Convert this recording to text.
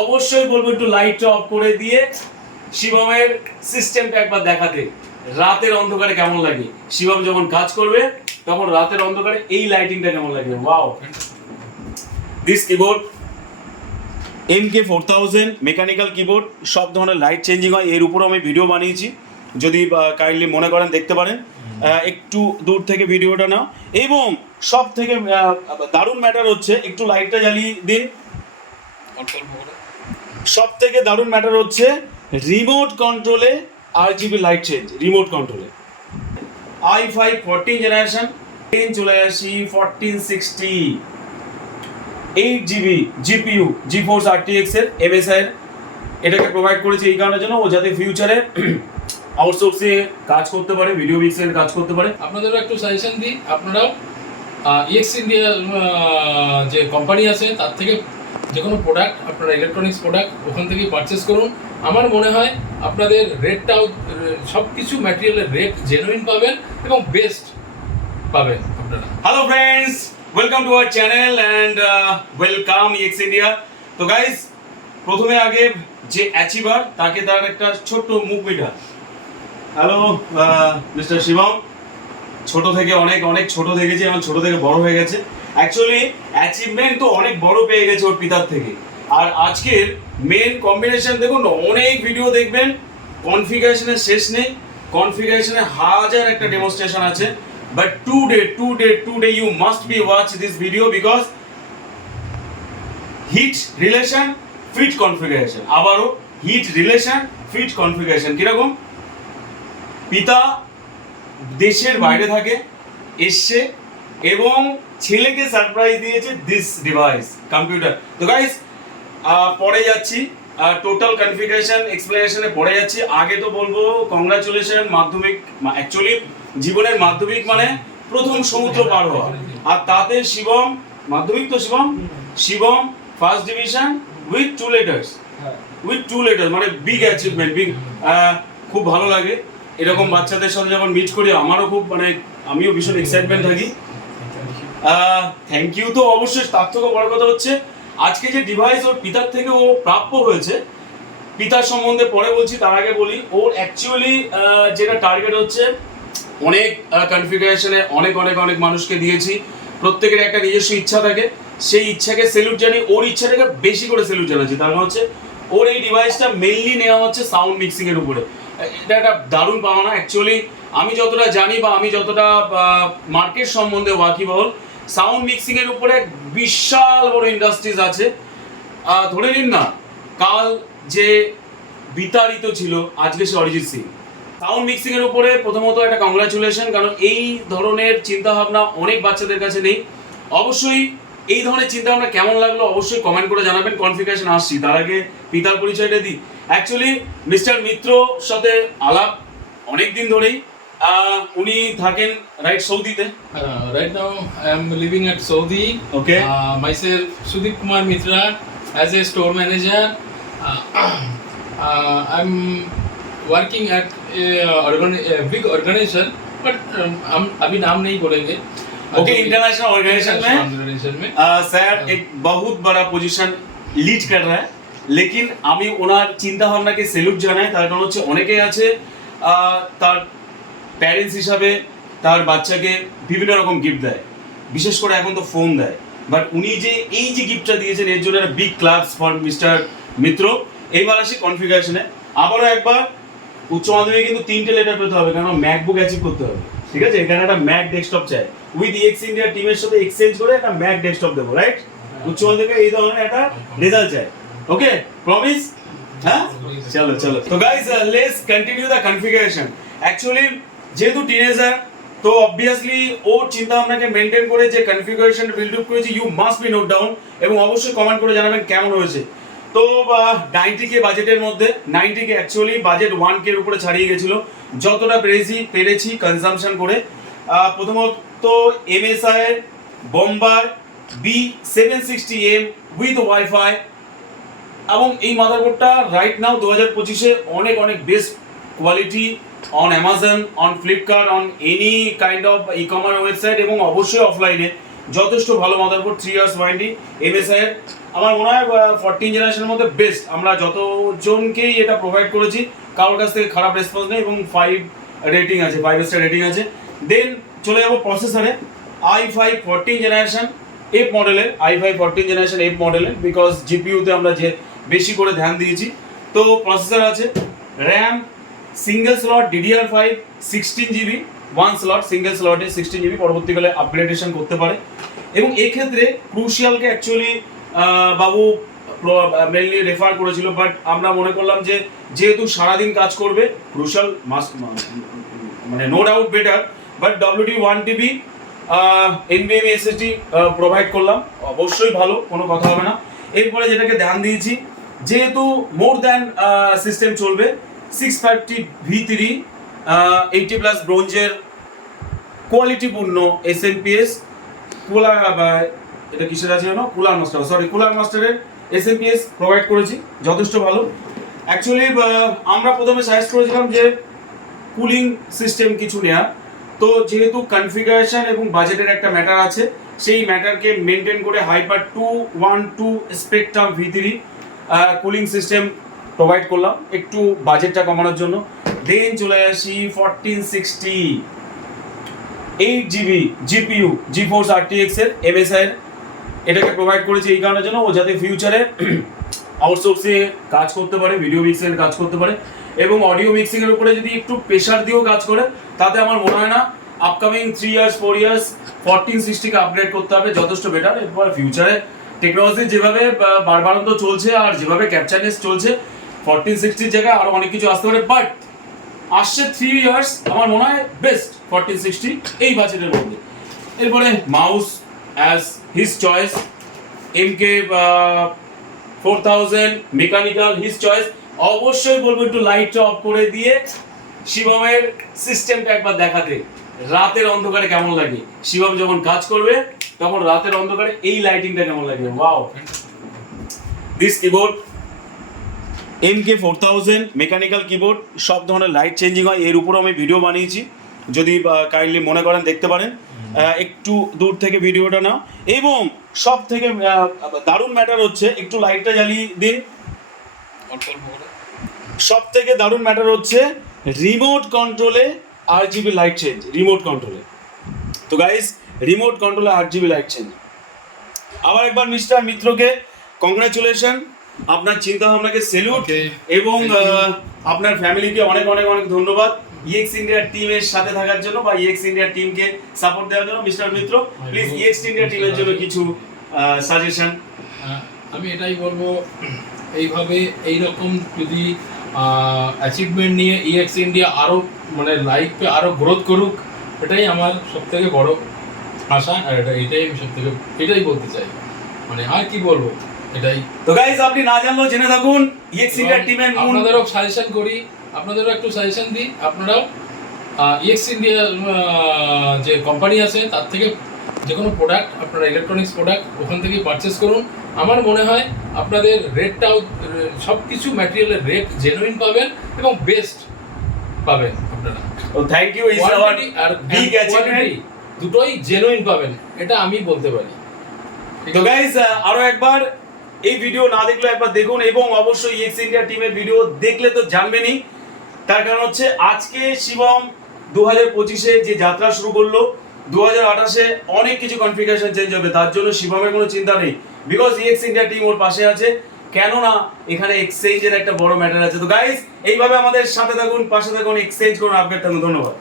অবশ্যই বলবো একটু লাইটটা অফ করে দিয়ে শিবমের সিস্টেমটা একবার দেখাতে। রাতের অন্ধকারে কেমন লাগে, শিবম যখন কাজ করবে তখন রাতের অন্ধকারে এই লাইটিংটা কেমন লাগে। Wow, this keyboard MK4000 mechanical keyboard, সব ধরনের লাইট চেঞ্জিং হয়। এর উপরে আমি ভিডিও বানিয়েছি, যদি কাইন্ডলি মনে করেন দেখতে পারেন। একটু দূর থেকে ভিডিওটা নাও। এবং সব থেকে দারুণ ম্যাটার হচ্ছে, একটু লাইটটা জ্বালিয়ে দিন। সব থেকে দারুণ ম্যাটার হচ্ছে রিমোট কন্ট্রোলে RGB লাইট চেঞ্জ, রিমোট কন্ট্রোলে। i5 14 জেনারেশন, চলে আসি 1460 8GB GPU GeForce RTX এর MSI এর। এটাকে প্রোভাইড করেছে এই কারণের জন্য, ও যাতে ফিউচারে আউটসোর্সে কাজ করতে পারে, ভিডিও মিক্সের কাজ করতে পারে। আপনাদেরও একটু সাজেশন দিই, আপনারাও EX ইন্ডিয়া যে কোম্পানি আছে তার থেকে যে কোনো প্রোডাক্ট, আপনারা ইলেকট্রনিক্স প্রোডাক্ট ওখান থেকেই পারচেস করুন। আমার মনে হয় আপনাদের রেটটাও, সব কিছু ম্যাটেরিয়ালের রেট জেনুইন পাবেন এবং বেস্ট পাবেন আপনারা। Hello friends, welcome to our channel and welcome EX India. তো গাইস, প্রথমে আগে যে অ্যাচিভার তাকে তার একটা ছোট্ট মুখ মিঠা। হ্যালো মিস্টার শিবম, ছোট থেকে অনেক অনেক ছোট দেখেছি, এখন ছোট থেকে বড় হয়ে গেছে। অ্যাকচুয়ালি অ্যাচিভমেন্ট তো অনেক বড় পেয়ে গেছে ওর পিতার থেকে। আর আজকের মেন কম্বিনেশন দেখুন, অনেক ভিডিও দেখবেন, কনফিগারেশনের শেষ নেই, কনফিগারেশনের হাজার একটা ডেমনস্ট্রেশন আছে। But today you must be watch this video because hit relation fit configuration. আবারও হিট রিলেশন ফিট কনফিগারেশন কিরকম? পিতা দেশের বাইরে থাকে, এসছে এবং ছেলেকে সারপ্রাইজ দিয়েছে দিস ডিভাইস কম্পিউটার। তো গাইস, পরে যাচ্ছি টোটাল কনফিগারেশন এক্সপ্লেনেশনে পরে যাচ্ছি। আগে তো বলবো কংগ্রাচুলেশন, মাধ্যমিক অ্যাকচুয়ালি জীবনের মাধ্যমিক মানে প্রথম সমুদ্র পার হওয়া। আর তাতে শিবম মাধ্যমিক, তো Shivam first division with two letters, মানে বিগ অ্যাচিভমেন্ট, বিগ। খুব ভালো লাগে এরকম বাচ্চাদের সাথে যখন মিট করি, আমারও খুব মানে আমিও ভীষণ এক্সাইটমেন্ট থাকি। Thank you. তো অবশ্যই তার থেকে বড় কথা হচ্ছে আজকে যে ডিভাইস ওর পিতার থেকে ও প্রাপ্য হয়েছে, পিতার সম্বন্ধে পরে বলছি, তার আগে বলি ওর অ্যাকচুয়ালি যেটা টার্গেট হচ্ছে, অনেক কনফিগারেশনে অনেক অনেক অনেক মানুষকে দিয়েছি। প্রত্যেকের একটা নিজস্ব ইচ্ছা থাকে, সেই ইচ্ছাকে সেলুট জানি, ওর ইচ্ছাটাকে বেশি করে সেলুট জানাচ্ছি। তার হচ্ছে ওর এই ডিভাইসটা মেইনলি নেওয়া হচ্ছে সাউন্ড মিক্সিং এর উপরে। এটা একটা দারুণ পাওনা। অ্যাকচুয়ালি আমি যতটা জানি বা আমি যতটা মার্কেট সম্বন্ধে ওয়াকিবহল, সাউন্ড মিক্সিং এর উপরে বিশাল বড় ইন্ডাস্ট্রিজ আছে। ধরে নিন না, কাল যে বিতাড়িত ছিল আজকে সে অরিজিৎ সিং। সাউন্ড মিক্সিং এর উপরে প্রথমত একটা কংগ্রাচুলেশন, কারণ এই ধরনের চিন্তাভাবনা অনেক বাচ্চাদের কাছে নেই। অবশ্যই এই ধরনের চিন্তাভাবনা কেমন লাগলো অবশ্যই কমেন্ট করে জানাবেন। কনফিগারেশন আসছি, তার আগে পিতার পরিচয়টা দিই। অ্যাকচুয়ালি মিস্টার মিত্র সাথে আলাপ অনেক দিন ধরেই। উনি থাকেন রাইট সৌদিতে। Right now I am living at Saudi. Okay. Myself Sudeep Kumar Mitra as a store manager. I'm working at a big organization, but अभी नाम नहीं बोलेंगे. ओके, इंटरनेशनल ऑर्गेनाइजेशन में सर एक बहुत बड़ा पोजीशन लीड कर रहा है। लेकिन আমি ওনার চিন্তা ভাবনাকে সেলুট জানাই। তার কারণ হচ্ছে অনেকেই আছে তার প্যারেন্টস হিসাবে তার বাচ্চাকে বিভিন্ন রকম গিফট দেয়, বিশেষ করে এখন তো ফোন দেয়। বাট উনি যে এই যে গিফটটা দিয়েছেন, এর জন্য একটা বিগ ক্লাস ফর মিস্টার মিত্র। এইবার আসি কনফিগারেশনে। আবারও একবার উচ্চ মাধ্যমিকে কিন্তু 3টে লেটার পেতে হবে, কারণ ম্যাকবুক অ্যাচিভ করতে হবে। ঠিক আছে, এখানে একটা ম্যাক ডেস্কটপ চাই। উইথ EX ইন্ডিয়া টিমের সাথে এক্সচেঞ্জ করে একটা ম্যাক ডেস্কটপ দেবো, রাইট? উচ্চ মাধ্যমিকে এই ধরনের একটা রেজাল্ট চাই। Okay, promise? হ্যাঁ, চলো। তো guys, let's continue the configuration. Actually যেহেতু টিনেজার, তো অবভিয়াসলি ওর চিন্তা ভাবনাকে মেনটেন করে যে কনফিগারেশন বিল্ড আপ করেছি, you must be note down এবং অবশ্যই কমেন্ট করে জানাবেন কেমন হয়েছে। তো 90K বাজেটের মধ্যে, 90K অ্যাকচুয়ালি বাজেট 1K এর উপরে ছাড়িয়ে গেছিল, যতটা পেরেছি কনজামশন করে। প্রথমত MSI এর বম্বার B760M উইথ ওয়াইফাই, এবং এই মাদারবোর্ডটা রাইট নাও 2025-এ অনেক অনেক best quality on Amazon, on Flipkart, on any kind of e-commerce website এবং অবশ্যই অফলাইনে যথেষ্ট ভালো মাদারবোর্ড, 3 ইয়ার্স ওয়ারেন্টি এমএসআই এর। আমার মনে হয় 14 জেনারেশনের মধ্যে বেস্ট। আমরা যতজনকেই এটা প্রোভাইড করেছি কারোর কাছ থেকে খারাপ রেসপন্স নেই এবং 5 রেটিং আছে, 5 স্টার রেটিং আছে। দেন চলে যাবো প্রসেসরে, i5 14 জেনারেশন এফ মডেলের, i5 14 জেনারেশন এফ মডেলের, বিকজ জিপিইউতে আমরা যে বেশি করে ধ্যান দিয়েছি। তো প্রসেসর আছে, RAM single slot DDR5 16 GB, one slot single স্লটে 16 জিবি, পরবর্তীকালে আপগ্রেডেশন করতে পারে। এবং এক্ষেত্রে ক্রুশিয়ালকে অ্যাকচুয়ালি বাবু মেনলি রেফার করেছিল, বাট আমরা মনে করলাম যে যেহেতু সারাদিন কাজ করবে ক্রুশিয়াল মাস্ট, মানে no doubt better, but WD 1TB NVMe SSD provide করলাম, অবশ্যই ভালো, কোনো কথা হবে না। এরপরে যেটাকে ধ্যান দিয়েছি, যেহেতু মোর দ্যান সিস্টেম চলবে, 650 V3 80+ ব্রোঞ্জের কোয়ালিটিপূর্ণ SMPS কুলার, এটা কিসের আছে জানো, কুলার মাস্টার, সরি কুলার মাস্টারের SMPS প্রোভাইড করেছি, যথেষ্ট ভালো। অ্যাকচুয়ালি আমরা প্রথমে সাজেস্ট করেছিলাম যে কুলিং সিস্টেম কিছু নেওয়া, তো যেহেতু কনফিগারেশন এবং বাজেটের একটা ম্যাটার আছে, সেই ম্যাটারকে মেনটেন করে hyper 212 spectrum V3 cooling system provide করলাম একটু বাজেটটা কমানোর জন্য। দেন চলে আসি 1460 8GB GPU GeForce RTX এর MSI এর, এটাকে প্রোভাইড করেছি এই কারণের জন্য ও যাতে ফিউচারে আউটসোর্সে কাজ করতে পারে, ভিডিও মিক্সিং কাজ করতে পারে, এবং অডিও মিক্সিং এর উপরে যদি একটু প্রেশার দিয়েও কাজ করে, তাতে আমার মনে হয় না আপকামিং 3 ইয়ার্স 4 ইয়ার্স 1460 কে আপগ্রেড করতে হবে, যথেষ্ট বেটার। এরপর ফিউচারে টেকনোলজি যেভাবে বারবারন্ত চলছে আর যেভাবে ক্যাপচারনেস চলছে, 1460 জায়গায় আরো অনেক কিছু আসতে পারে, বাট আসছে 3 ইয়ার্স আমার মনে হয় বেস্ট 1460 এই বাজেটের মধ্যে। এরপরে mouse as his choice, MK 4000 mechanical his choice. অবশ্যই বলবো একটু লাইটটা অফ করে দিয়ে শিবমের সিস্টেমটা একবার দেখাতে, রাতের অন্ধকারে কেমন লাগে, শিবম যখন কাজ করবে তখন রাতের অন্ধকারে এই লাইটিংটা কেমন লাগে। Wow, this keyboard MK 4000 mechanical keyboard, সব ধরনের লাইট চেঞ্জিং হয়, এর উপরও আমি ভিডিও বানিয়েছি, যদি কাইন্ডলি মনে করেন দেখতে পারেন, একটু দূর থেকে ভিডিওটা নাও। এবং সব থেকে দারুণ ম্যাটার হচ্ছে, একটু লাইটটা জ্বালিয়ে দিন, সব থেকে দারুণ ম্যাটার হচ্ছে রিমোট কন্ট্রোলে RGB লাইট চেঞ্জ, রিমোট কন্ট্রোলে। তো গাইস, রিমোট কন্ট্রোলে RGB লাইট চেঞ্জ। আবার একবার মিস্টার মিত্রকে কংগ্রাচুলেশন, আপনার চিন্তা ভাবনাকে সেলুট, এবং আপনার ফ্যামিলিকে অনেক অনেক অনেক ধন্যবাদ EX ইন্ডিয়া টিমের সাথে থাকার জন্য বা EX ইন্ডিয়া টিমকে সাপোর্ট দেওয়ার জন্য। Mister Mitra, please EX India টিমের জন্য কিছু সাজেশন। আমি এটাই বলবো, এইভাবে এইরকম যদি অ্যাচিভমেন্ট নিয়ে EX ইন্ডিয়া আরও মানে লাইফে আরও গ্রোথ করুক, এটাই আমার সবথেকে বড় আশা। আর এটাই আমি সবথেকে এটাই বলতে চাই, মানে আর কি বলবো, এটাই। তো গাইস, আপনি না জানলেও জেনে থাকুন EX ইন্ডিয়া টিমের আপনাদেরও সাজেশন করি, আপনাদেরও একটু সাজেশন দিই, আপনারাও EX ইন্ডিয়া যে কোম্পানি আছে তার থেকে যে কোনো প্রোডাক্ট, আপনারা ইলেকট্রনিক্স প্রোডাক্ট ওখান থেকেই পারচেস করুন। আমার মনে হয় আপনাদের রেটটাও, সব কিছু ম্যাটেরিয়ালের রেট জেনুইন পাবেন এবং বেস্ট পাবেন আপনারা। ও থ্যাংক ইউ, ইজ আওয়ার আর বিগ অ্যাচিভমেন্ট, দুটোই জেনুইন পাবেন, এটা আমি বলতে পারি। তো গাইস, আরো একবার এই ভিডিও না দেখলে একবার দেখুন, এবং অবশ্যই EX ইন্ডিয়া টিমের ভিডিও দেখলে তো জানবেনই। তার কারণ হচ্ছে আজকে শিবম 2025-এ যে যাত্রা শুরু করলো, 2028-এ অনেক কিছু কনফিগারেশন চেঞ্জ হবে, তার জন্য শিবমের কোনো চিন্তা নেই, বিকজ EX ইন্ডিয়া টিম ওর পাশে আছে। কেননা এখানে এক্সচেঞ্জের একটা বড় ম্যাটার আছে। তো গাইস, এইভাবে আমাদের সাথে থাকুন, পাশে থাকুন, এক্সচেঞ্জ করুন, আপডেট থাকুন। ধন্যবাদ।